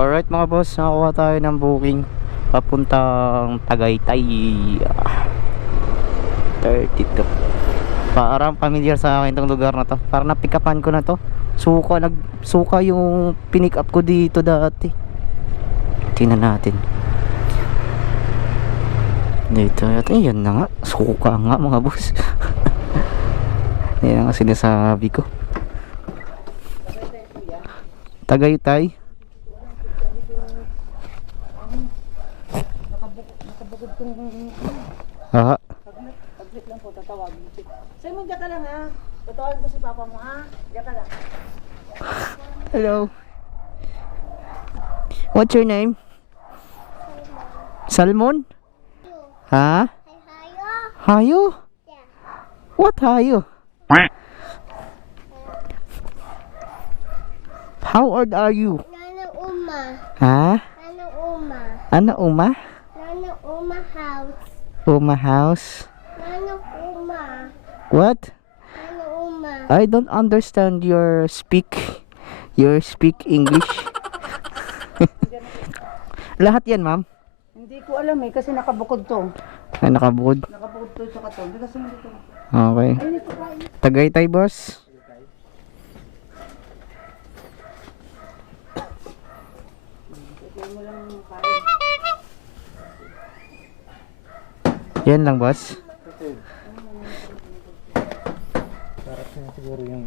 Alright mga boss, nakakuha tayo ng booking papuntang Tagaytay. 32. Parang familiar sa akin tong lugar na to. Parang napikapan ko na to. Suka yung pinick up ko dito dati. Tingnan natin. Dito yata, yan na nga. Suka nga mga boss. Yan ang sinasabi ko. Tagaytay. Nakabukod tong... Aha. Saglit lang po, tatawagin. Simon, diyan ka lang ha. Tatawagin ko si papa mo ha. Diyan ka lang. Hello. What's your name? Salmon? Ha? Hayo? What hayo? How old are you? Nana Uma. Ha? Nana Uma. Ano Uma? Nana Uma house. Uma house? Nana Uma. What? Nana Uma. I don't understand your speak English. Lahat yan, ma'am? Hindi ko alam eh, kasi nakabukod to. Ay, nakabukod. Nakabukod to sa kato. Hindi kasi hindi to. Okay. Ay, ito pa. Tagaytay, boss. Yan lang, boss. Siguro yung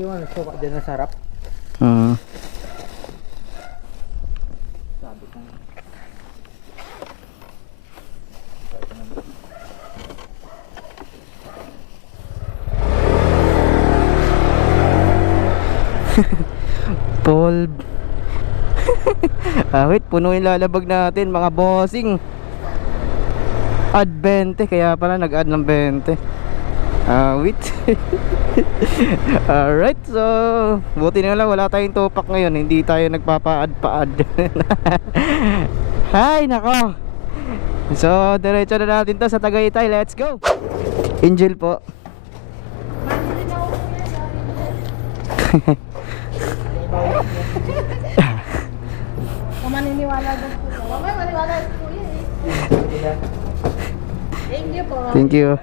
yung ano, soka dyan na sarap. Sabi ko. Paul. Wait, puno yung lalabag natin mga bossing. Add 20, kaya pala nag-add ng 20. Wait. Alright, so buti na lang wala tayong tupak ngayon. Hindi tayo nagpapa-add. Hay, nako. So, diretso na natin to sa Tagaytay. Let's go. Angel po. Maniniwala doon po. Mamay, maniwala po yun eh. Thank you po. Thank you.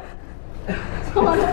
So, ano